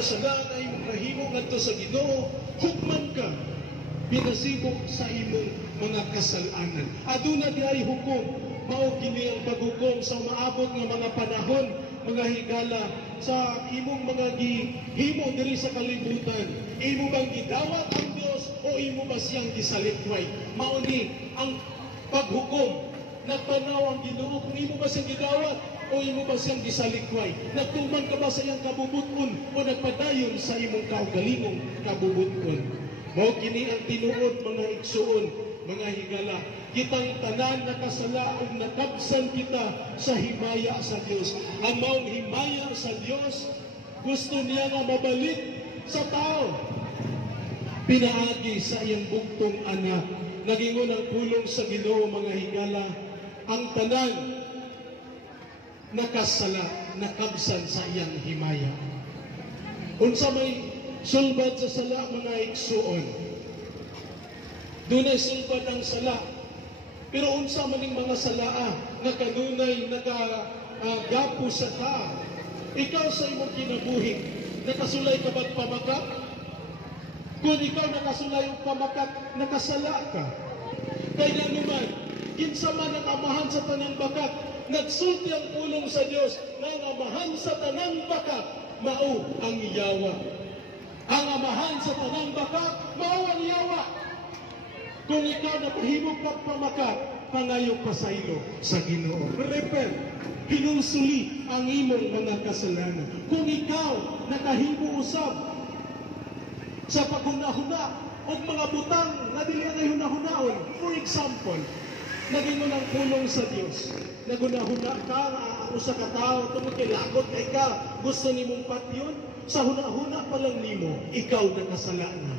kasalanan ay imong kahimo ngadto sa Ginoo, hukman ka pinasibok sa imong mga kasalanan. Aduna diay hukom, mao kini ang paghukom sa maabot nga mga panahon, mga higala sa imong mga gihimo diri sa kalibutan. Imo bang gidawat ang Dios o imo ba siyang gisalikway? Mao ni ang paghukom. Nagtanaw ang Ginoo kung imo ba siyang gidawat o imo ba siyang gisalikway. Nagtuman ka ba sa iyang kabubuton o nagpadayon sa imong kaugalingong kabubuton? Mao kini ang tinuod mga igsuon, mga higala. Kitang tanan nakasala ug nakabsan kita sa himaya sa Dios. Ang maong himaya sa Dios, gusto niya nga mabalik sa tao. Pinaagi sa iyang bugtong anak. Nagingon ang pulong sa Ginoo, mga higala. Ang tanan nakasala, nakabsan sa iyang himaya. Unsa may sulbad sa sala, mga igsuon? Dunay sulbad ang sala. Pero unsa maning mga salaa nga kanunay nagagapo sa ta? Ikaw sa imong kinabuhi, nakasulay ka bang pamakak? Kung ikaw nakasulay og pamakak, nakasala ka. Kaya naman, kinsa man ang amahan sa tanang bakat, nagsulti ang pulong sa Dios na ang amahan sa tanang bakat, mao ang yawa. Ang amahan sa tanang bakat, mao ang yawa. Kung ikaw napahimog kang pamakat, pangayog pasaylo sa Ginoo. Repent, hinusuli ang imong mga kasalanan. Kung ikaw nakahimo usab sa paghunahuna o mga butang na dili na hunahunaon, for example, nagingon ang pulong sa Dios. Nagunahuna ka, usa ka tao, tungod kay lagot kay ka, gusto nimong patyon, sa hunahuna pa lang nimo, ikaw nakasala na.